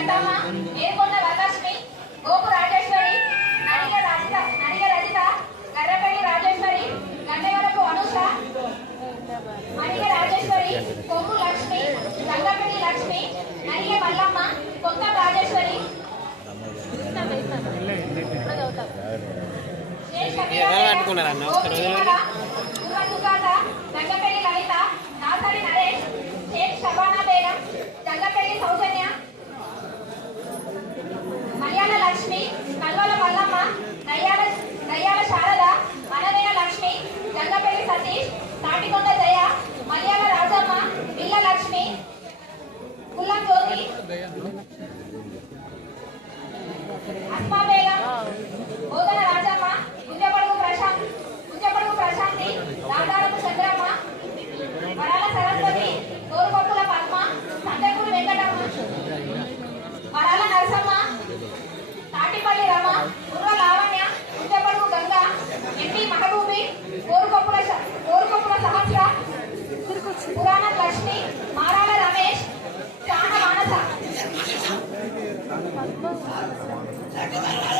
లతమ్మ ఏకొండ వరలక్ష్మి గోపు రాజేశ్వరి నడిగ రజిత నడిగ రజిత గర్రపల్లి రాజేశ్వరి గండవరపు అనుష నడిగ రాజేశ్వరి కొమ్ము లక్ష్మి గంగపల్లి లక్ష్మి నడిగ మల్లమ్మ కొత్త రాజేశ్వరి. అనుకున్నారన్న? రంగపల్లి లలిత నాసరి నరేష్ సౌజన్య నయ్యాల Lakshmi నల్గొల Mallamma నయ్యాల నయ్యాల Sharada అననయ Lakshmi Gangapalli Satish Tatikonda Vai, vai, vai.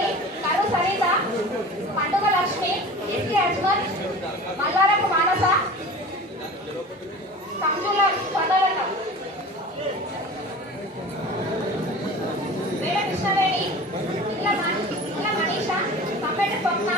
Laxman Mallarapu మానస సంజుల కొండలన్న వేల కృష్ణవేణి ఇళ్ళ మనీష పంపేట స్వప్న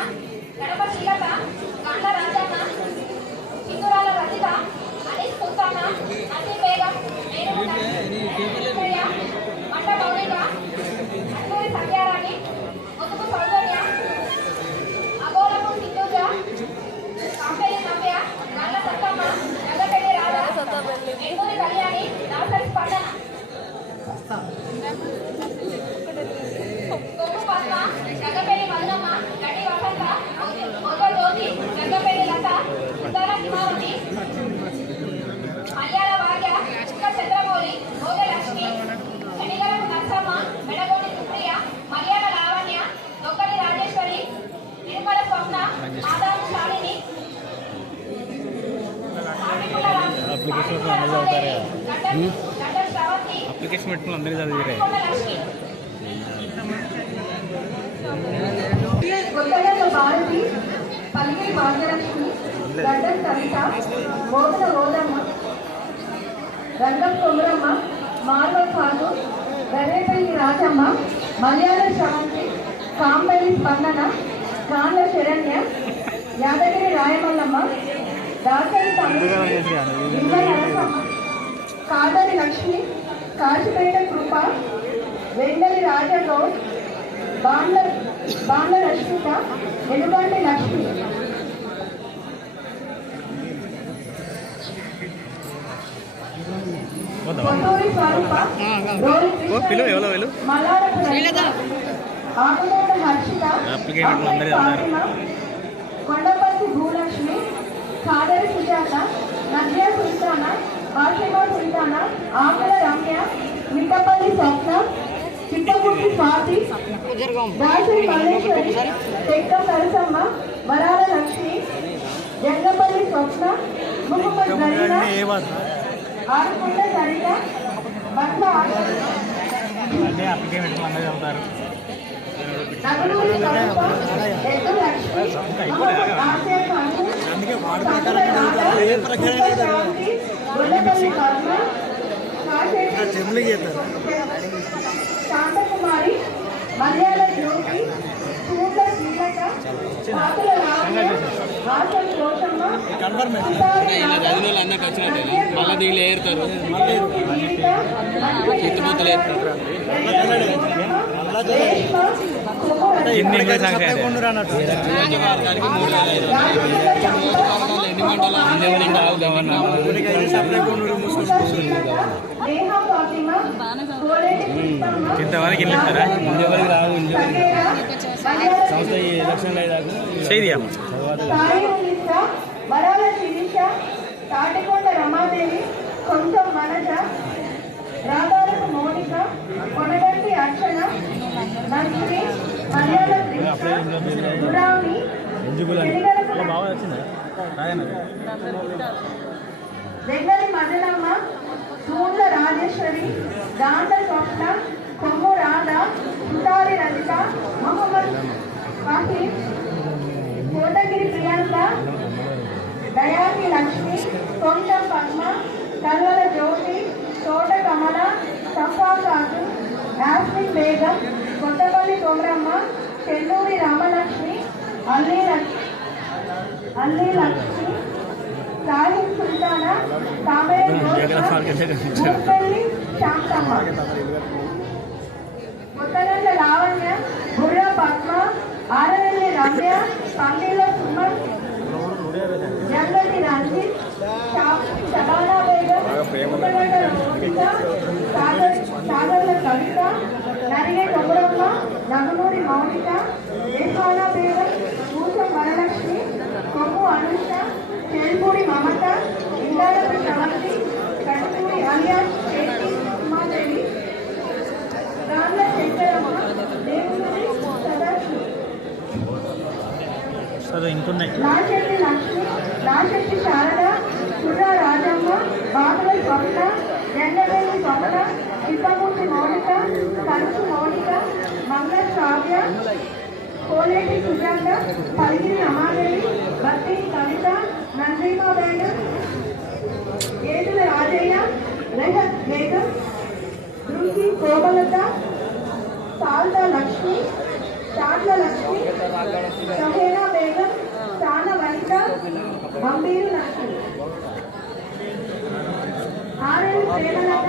గడ్డం అందరికీ చదివిరే పల్లి భాగ్యలక్ష్మి గడ్డం కవిత ఓదమ్మ రంగం కొమరమ్మ మార్వ ఖాను గరేపల్లి రాజమ్మ మలయాళ శ్రవంతి కాంబలి స్పందన కాండ శరణ్య యాదగిరి రాయమల్లమ్మ దాసరి తమిళ కాదరి లక్ష్మి కాశీపేట కృప వెంగలి రాజగౌడ్ బాండ్ల బాండ్ల ఎలుగంటి లక్ష్మి. స్వరూప హర్షిత. ఫాతిమా, కొండపల్లి భూలక్ష్మి కాదరి సుజాత నద్యా సుల్తాన ఆషిమా సుల్తాన ఆకుల రమ్య మిట్టపల్లి స్వప్న చిప్పగుట్టి స్వాతి దాసరి మల్లేశ్వరి తెక్క సరసమ్మ వరాల లక్ష్మి జంగపల్లి స్వప్న ముహమ్మద్ ఆరుకుంట సరిత అంటే అప్లికేషన్ శాంతకుమారి మర్యాద జ్యోతి శ్రీలత పాతుల వచ్చినట్టే మళ్ళీ దీనిలో ఏరుతారు ఎత్తిపోతలు ఏరుతారు ఎన్ని ఎన్ని సంఖ్య ఇంతవరకు ఇల్లు ఇస్తారా ఇంతవరకు రావు మలయాళ ఎలక్షన్ ఉల్లిస వరాల శిరీష తాటికొండ రమాదేవి కొంచెం మనజ రాధారపు మౌనిక కొనగంటి అర్చన నర్సరి వెంగళి మదనమ్మ సూర్ల రాజేశ్వరి దాంత స్వప్న కొమ్ము రాధ సుతారి రజిత మొహమ్మద్ ఫహీం కోటగిరి ప్రియాంక దయాకి లక్ష్మి కొంచెం పద్మ కల్వల జ్యోతి తోట కమల సఫా యాస్మిన్ బేగం కొమరమ్మ చెన్నూరి రామలక్ష్మి అల్లి లక్ష్మి అల్లి లక్ష్మి సాహిబ్ సుల్తానా మూర్పల్లి శాంతమ్మ. ముత్తగండ్ల లావణ్య బుర్ర పద్మ ఆరవెల్లి రమ్య పండిల సుమన్ జంగటి రంజిత్ శబానా బేగం సాగర్ల కవిత నరిగే కొమరమ్మ నగునూరి మౌనిక బేగం పూసం వరలక్ష్మి కొమ్ము అనుష చెల్పూడి మమత ఇందాలపు శ్రవంతి కట్టుపూడి అలియాస్ చేతి ఉమాదేవి రాళ్ళ శంకరమ్మ దేవుని సదాశివ. నాశెట్టి లక్ష్మి నాశెట్టి శారద సుర్రా రాజమ్మ బాగుల స్వప్న ఎండవెల్లి స్వప్న చిప్పమూర్తి మౌనిక కలుసు మౌనిక శ్రావ్య కోలేటి సుజాత పలిగిరి రమాదేవి భక్తి కవిత నందిమా బేగం ఏదుల రాజయ్య రెహత్ బేగం దృతి కోమలత సాల్ద లక్ష్మి చాట్ల లక్ష్మి సహేనా బేగం చాన వనిత గంభీరు లక్ష్మి. ఆరేళ్ళు ప్రేమలత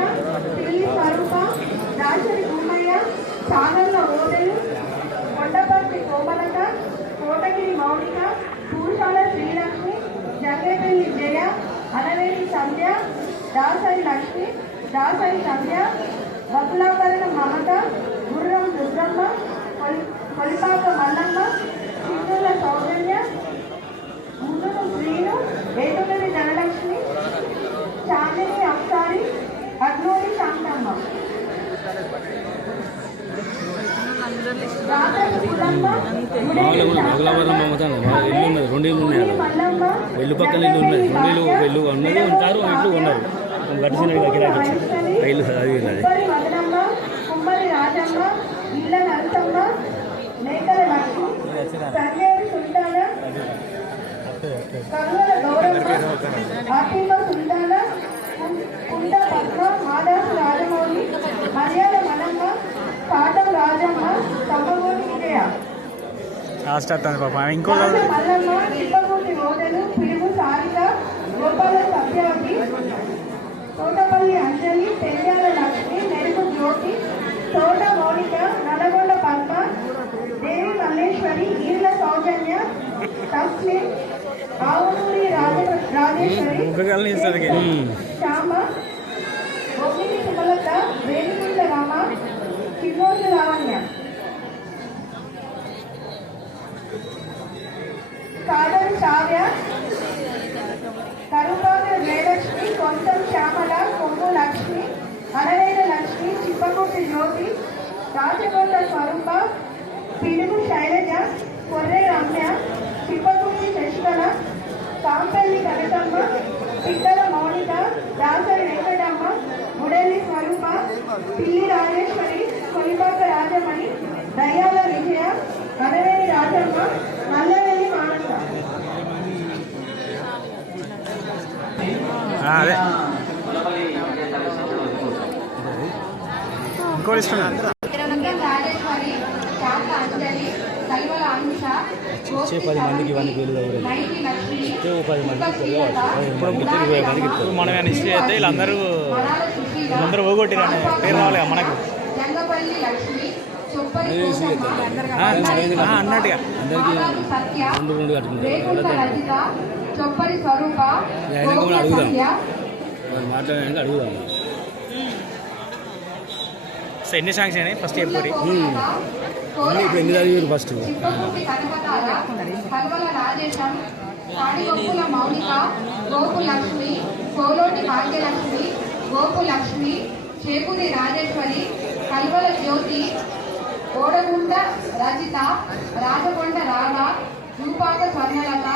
పిల్లి స్వరూప దాసరి గుమ్మయ్య చాగల్ల ఓదెలు కొండపర్తి కోమలత కోటగిరి మౌనిక పూషాల శ్రీలక్ష్మి జంగేపల్లి జయ అనవేలి సంధ్య దాసరి లక్ష్మి దాసరి సంధ్య బకులాకరణ మమత గుర్రం దుర్గమ్మ కొలి- కొలిపాక మల్లమ్మ చిన్నుల సౌజన్య ముందును శ్రీను ఏటుగరి ధనలక్ష్మి చాందిని అప్సారి అగ్నూరి శాంతమ్మ. రాత్రి పుల్లమ్మ ఇల్లు ఉన్నది రెండు ఇల్లు ఉన్నాయి ఇల్లు పక్కన ఇల్లు ఉన్నది రెండు ఇల్లు ఇల్లు ఉన్నది ఉంటారు ఇల్లు ఉన్నారు. గడిచిన గిరాకీ వచ్చింది ఇల్లు అది ఉన్నది. మర్యాద కాటం రాజమ్మ తమ్మగూడి విజయ లాస్ట్ వస్తుంది పాప ఇంకో మల్లమ్మ సారిక గోపాల సత్యవతి తోటపల్లి అంజలి పెరియాల లక్ష్మి మెరుగు జ్యోతి తోట మౌనిక నల్గొండ పద్మ దేవి మల్లేశ్వరి ఈర్ల సౌజన్య తస్మిన్ ఆవునూరి రాజ రాజేశ్వరి శ్యామ బొమ్మిది సుమలత వేణుగుండ రామ చిన్నోజు లావణ్య కాదరు కావ్య కరుపాక జయలక్ష్మి కొంతం శ్యామల కొమ్ము లక్ష్మి అరవైన లక్ష్మి చిప్పకుంటి జ్యోతి రాజకోట స్వరూప పిడుగు శైలజ కొర్రె రమ్య చిప్పకుంటి శశికళ కాంపల్లి కనకమ్మ పిట్టల మౌనిక దాసరి వెంకటమ్మ ముడలి స్వరూప పిల్లి రాజేశ్వరి కొలిపాక రాజమణి దయ్యాల విజయ అరవేణి రాజమ్మ నల్లవేలి మానస అదే ఇంకోటి అంశ వచ్చే పది మందికి ఇవన్నీ ఓ పది మందికి ఇప్పుడు ఇరవై మందికి ఇస్తారు. మనం ఏమైనా హిస్టరీ అయితే వీళ్ళందరూ వీళ్ళందరూ పోగొట్టిరనే పేరు రావాలి మనకు అన్నట్టుగా సత్య రెండు రెండు కట్టుకుంటారు చొప్పరి స్వరూప సో ఎన్ని సాంగ్స్ అయినాయి? ఫస్ట్ చెప్పి అన్నీ ఇప్పుడు ఎన్ని చదివారు ఫస్ట్? చిప్పకుటి కనకతార కల్వల రాజేశం తాడిగొప్పుల మౌనిక గోపు లక్ష్మి కోలోటి భాగ్యలక్ష్మి గోపు లక్ష్మి చేకూరి రాజేశ్వరి కల్వల జ్యోతి ఓడగుండ రజిత రాజకొండ రాధ రూపాక స్వర్ణలత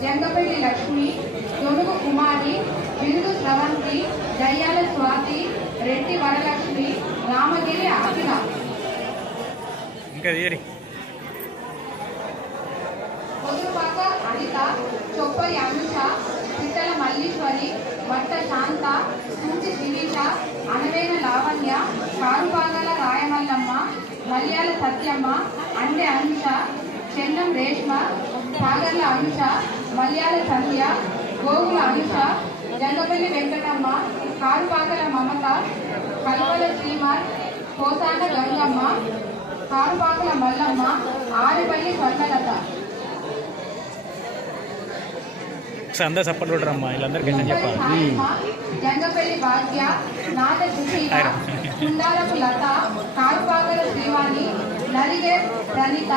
జంగపల్లి లక్ష్మి తొనుగు కుమారి బిందు స్రవంతి దయ్యాల స్వాతి రెడ్డి వరలక్ష్మి రామగిరి అఖిల పొదుపాక అనిత చొప్పరి అనుష పిట్టల మల్లీశ్వరి భట్ట శాంత సూచి శిరీష అనవేన లావణ్య కారుపాగల రాయమల్లమ్మ మల్యాల సత్యమ్మ అండె అనుష చెన్నం రేష్మ సాగర్ల అనుష మల్యాల సంధ్య గోగుల అనుష జంగపల్లి వెంకటమ్మ కారుపాకల మమత కల్వల శ్రీమార్ కోసాన గంగమ్మ కారుపాకల మల్లమ్మ ఆరుపల్లి స్వర్ణలత. అందరు సపోర్ట్ కొట్టరమ్మా వీళ్ళందరికీ చెప్పాలి. జంగపల్లి భాగ్య నాద సుశీల కుండాలకు లత కారుపాకల శ్రీవాణి నరిగే ప్రణిత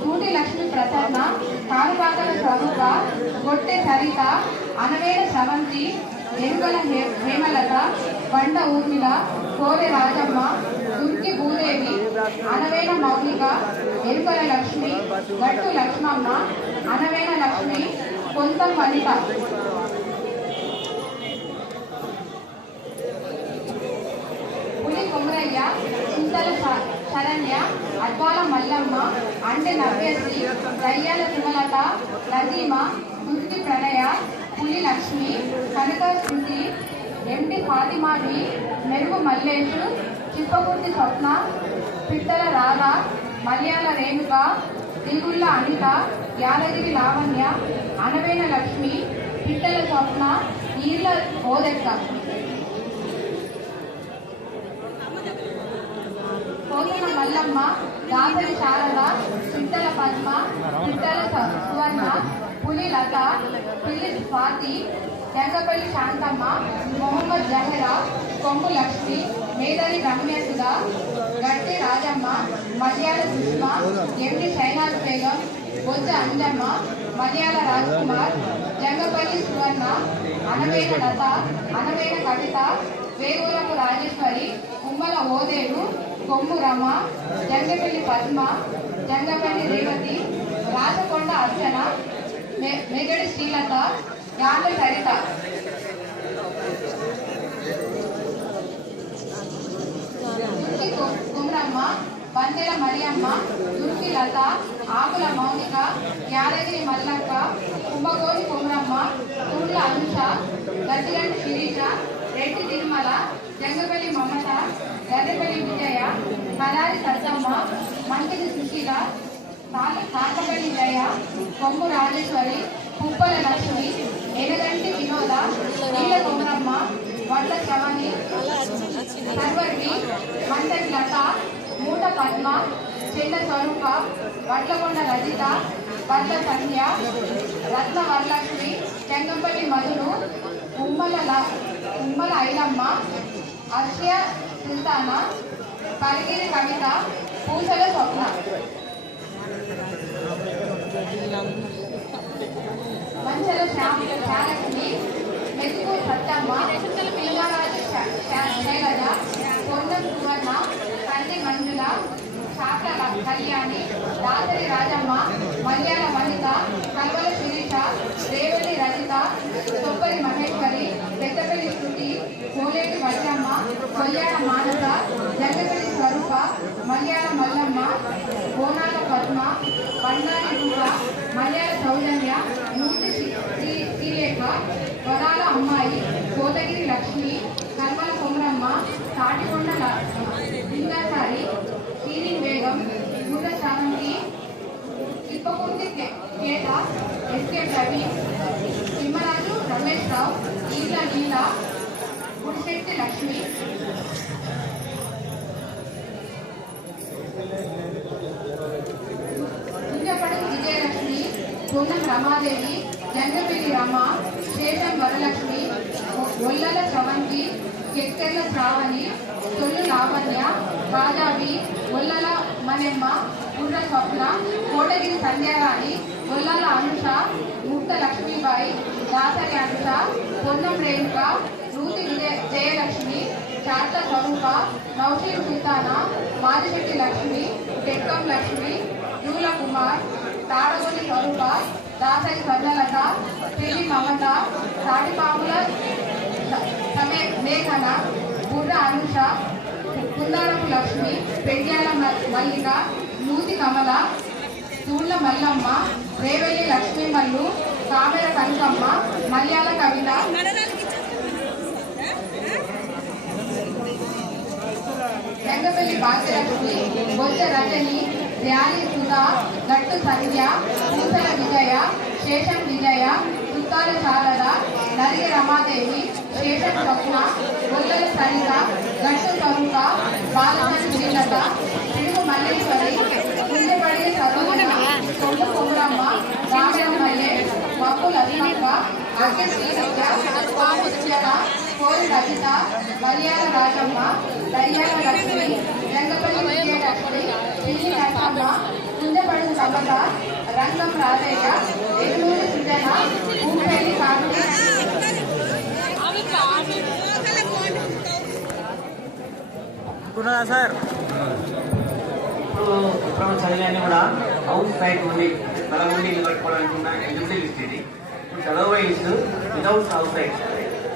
కూటి లక్ష్మి ప్రసన్న కారుపాకల స్వరూప గొట్టె సరిత అనవేల సవంతి ఎరుగల హే- హేమలత బండ ఊర్మిళ కోవె రాజమ్మ దుర్కి భూదేవి అనవేల మౌలిక ఎరుకల లక్ష్మి గట్టు లక్ష్మమ్మ అనవేల లక్ష్మి కొంతం వనిత. పులి కొమరయ్య చింతల శ- శరణ్య అద్వాల మల్లమ్మ అండె నవ్యశ్రీ దయ్యాల సుమలత నదీమ దుర్తి ప్రణయ పులి లక్ష్మి కనక శృతి ఎండి ఫాతిమావి మెరుగు మల్లేషు చిప్పకుర్తి స్వప్న పిట్టల రాధ మలయాళ రేణుక తిరుగుళ్ళ అనిత యాదగిరి లావణ్య అనవేన లక్ష్మి పిట్టల స్వప్న ఈర్ల ఓదెక్క మల్లమ్మ దాసరి శారద పిట్టల పద్మ పిట్టల సువర్ణ పులి లత పిల్లి స్వాతి జంగపల్లి శాంతమ్మ మొహమ్మద్ జహెరా కొమ్ము లక్ష్మి మేదరి రమ్యసుధ గట్టి రాజమ్మ మలయాళ సుష్మ ఎండి శైనాజ్ బేగం బొజ్జ అంజమ్మ మలయాళ రాజ్ కుమార్ జంగపల్లి సువర్ణ అనవేన లత అనవేన కవిత వేగూరపు రాజేశ్వరి ఉమ్మల ఓదేడు కొమ్ము రమ జంగపల్లి పద్మ జంగపల్లి రేవతి రాజకొండ అర్చన మెగడి శ్రీలత యాన సరిత. దుర్కి బందెల మరియమ్మ దుర్తి లత ఆకుల మౌనిక యాదగిరి మల్లక్క కుంభకోటి కుమ్రమ్మ కుండ్ల అనుష గద్దిగంటి శిరీష రెడ్డి తిరుమల జంగపల్లి మమత గర్రెపల్లి విజయ కలారి సత్తమ్మ మంచిది సుశీల కాకపల్లి జయ కొమ్ము రాజేశ్వరి కుప్పల లక్ష్మి ఎనగంటి వినోద నీల కొమ్మరమ్మ వడ్ల శ్రవణి సర్వర్వి మంతటి లత మూట పద్మ చెల్ల స్వరూప వడ్లకొండ రజిత వడ్ల సంధ్య రత్న వరలక్ష్మి చెంగంపల్లి మధును ఉమ్మల ఉమ్మల ఐలమ్మ అర్షయ సుల్తాన కలిగిరి కవిత పూసల స్వప్న. మంచల శ్యామ శాలక్ష్మి మెతుకు సత్తమ్మ పిల్లరాజు శైలజ కొండం సువర్ణ కంది మంజుల శాఖల కళ్యాణి దాసరి రాజమ్మ మల్యాల వనిత కల్వల శిరీష రేవతి రజిత కొబ్బరి మహేశ్వరి పెద్దపల్లి శృతి కోలేటి వడ్డమ్మ కొల్యాడ మానస జగపల్లి స్వరూప మల్యాల మల్లమ్మ బోనాల పద్మ బండారి రూప మల్యాల సౌజన్య మూర్తి శ్రీ- శ్రీ- శ్రీలేఖ వరాల అమ్మాయి కోదగిరి లక్ష్మి కర్మల కొమరమ్మ తాటికొండ లింగాసారి సీరిన్ బేగం గుర్ర శ్రావంతి తిప్పకుంటి కే- కేట ఎస్కే ప్రవీణ్ తిమ్మరాజు రమేష్ రావు ఈల నీల గుడిశెట్టి లక్ష్మి ఇంజపడకు విజయలక్ష్మి పూర్ణం రమాదేవి జంగపల్లి రమ శేషం వరలక్ష్మి ఒల్లల శ్రవంతి కెక్కెర్ల శ్రావణి తొల్లు లావణ్య రాజావి ఒల్లల మనెమ్మ గుర్ర స్వప్న కోటగిరి సంధ్యారాణి ఒల్లల అనుష ముక్త లక్ష్మీబాయి దాసరి అనుష పొన్నం రేణుక రూతి విజయ జయలక్ష్మి శారద స్వరూప నౌషీర్ సుల్తానా మాదిశెట్టి లక్ష్మి టెక్కం లక్ష్మి జూల కుమార్ తాడగొని స్వరూప దాసరి స్వర్ణలత పిల్లి మమత తాటిపాముల మేఘన లేఖన బుర్ర అనుష కుందారపు లక్ష్మి పెండ్యాల మల్లిక నూతి కమల తూళ్ళ మల్లమ్మ రేవల్లి లక్ష్మీ మల్లు కామెర కనకమ్మ మల్యాల కవిత. రంగపల్లి భాగ్యలక్ష్మి బొజ్జ రజని ధ్యాని సుధా గట్టు సంధ్య పూసల విజయ శేషం విజయ సుత్తాల శారద నరిగి రమాదేవి శేషం స్వప్న గొల్లల సరిత గట్టు స్వరూప బాలమణి శ్రీలత పిడుగు మల్లేశ్వరి గుండెపడి సరోజన సొంత కొమ్మరమ్మ రామయ్య మప్పు లక్ష్మక్క అగ్గ శ్రీసత్య కోరి రజిత మలయాళ రాజమ్మ రంగపల్లి విజయలక్ష్మి పిల్లి నరసమ్మ రంగం రాజయ్య సుజన సార్. ఇప్పుడు చదివాన్ని కూడా హౌస్ సైట్ ఉంది. తల ఉండి ఇల్లు కట్టుకోవడానికి ఉన్న ఎలిజిబిలిటీ లిస్ట్ ఇది ఇప్పుడు చదవ వయసు వితౌట్ హౌస్ సైట్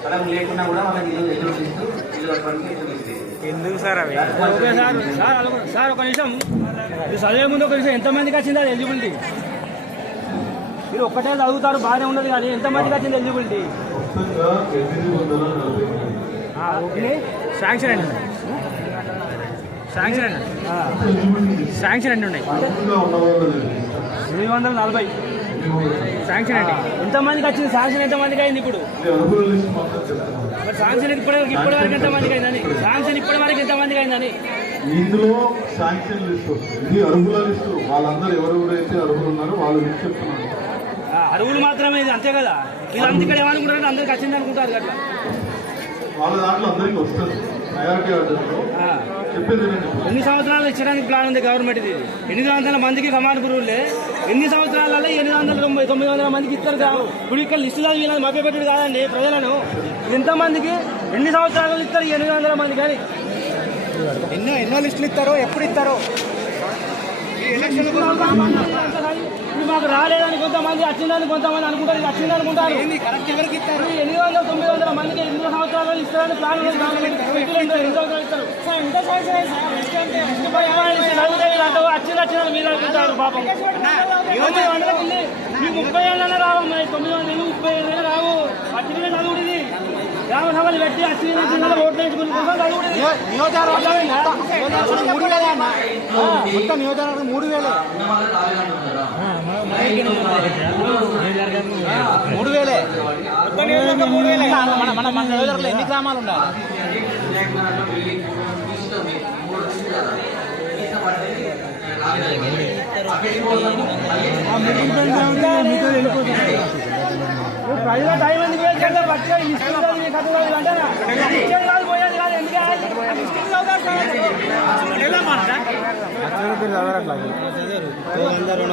తలం లేకుండా కూడా మనకి ఇల్లు ఎలిజిబిలిటీ ఇల్లు కట్టుకోవడానికి ఎలిజిబిలిటీ ఇది ఎందుకు సార్ అవి? Okay sir. సార్ సార్ ఒక నిమిషం. మీరు చదివే ముందు ఒక నిమిషం. ఎంతమందికి వచ్చింది అది ఎలిజిబిలిటీ? మీరు ఒక్కటే చదువుతారు బాగానే ఉండదు కానీ ఎంతమందికి వచ్చింది ఎలిజిబిలిటీ? శాంక్షన్ అండి. శాంక్షన్ అండి. శాంక్షన్ అండి ఉన్నాయి. ఎనిమిది వందల నలభై. శాంక్షన్ అండి ఎంతమందికి వచ్చింది? శాంక్షన్ ఎంతమందికి అయింది ఇప్పుడు? మరి శాంక్షన్ ఇప్పటి ఇప్పటి వరకు ఎంతమందికి అయిందని? శాంక్షన్ ఇప్పటి వరకు ఎంతమందికి అయిందని? ఇందులో శాంక్షన్ లిస్ట్ వస్తుంది. ఇది అర్హుల లిస్టు వాళ్ళందరూ ఎవరెవరైతే అర్హులు ఉన్నారో వాళ్ళ లిస్ట్ చెప్తున్నాను ఆ, అరువులు మాత్రమే ఇది అంతే కదా? వీళ్ళంతా ఇక్కడ ఏమనుకుంటారు అందరికి వచ్చింది అనుకుంటారు అట్లా వాళ్ళ దాంట్లో అందరికీ వస్తుంది. ప్రయారిటీ ఆర్డర్లో. చెప్పేది. ఎన్ని సంవత్సరాలు ఇచ్చడానికి ప్లాన్ ఉంది గవర్నమెంట్ ఇది? ఎనిమిది వందల మందికి కమాండ్ గురువులే? ఎన్ని సంవత్సరాలలో ఎనిమిది వందల తొంభై తొమ్మిది వందల మందికి ఇస్తారు కదా? ఇప్పుడు ఇక్కడ లిస్టు చదివి మభ్యపెట్టడు కాదండి ప్రజలను. ఎంతమందికి ఎన్ని సంవత్సరాలు ఇస్తారు? ఎనిమిది వందల మంది కానీ. ఎన్నో ఎన్నో లిస్టులు ఇస్తారో ఎప్పుడు ఇస్తారో? మాకు రాలేదని కొంతమంది వచ్చిందని కొంతమంది అనుకుంటారు ఇది వచ్చింది అనుకుంటారు ఎనిమిది వందల తొమ్మిది వందల మందికి ఎనిమిది సంవత్సరాలు ఇస్తారని ప్లాన్ వచ్చింది వచ్చిందని మీరు అనుకుంటారు పాపం ముప్పై ఏళ్ళనే ఈ తొమ్మిది వందలు ముప్పై ఏళ్ళనే రావు. వచ్చిన చదువుడు ఇది గ్రామ సభలు పెట్టి వచ్చిన చిన్న చదువుడు ఇది. నియోజకవర్గం మూడు వేలే అన్న. మొత్తం నియోజకవర్గం మూడు వేలే. మూడు వేలే. మూడు వేలే. మన మన మన నియోజకవర్గంలో ఎన్ని గ్రామాలు ఉండాలి? ప్రజల టైం ఎందుకు వేస్ట్ చేస్తారు? పట్టుకో, ఈ కాదు, ఈ కథ కాదు, అంటారా? ఇచ్చేది కాదు, పోయేది కాదు, ఎందుకు అందరూ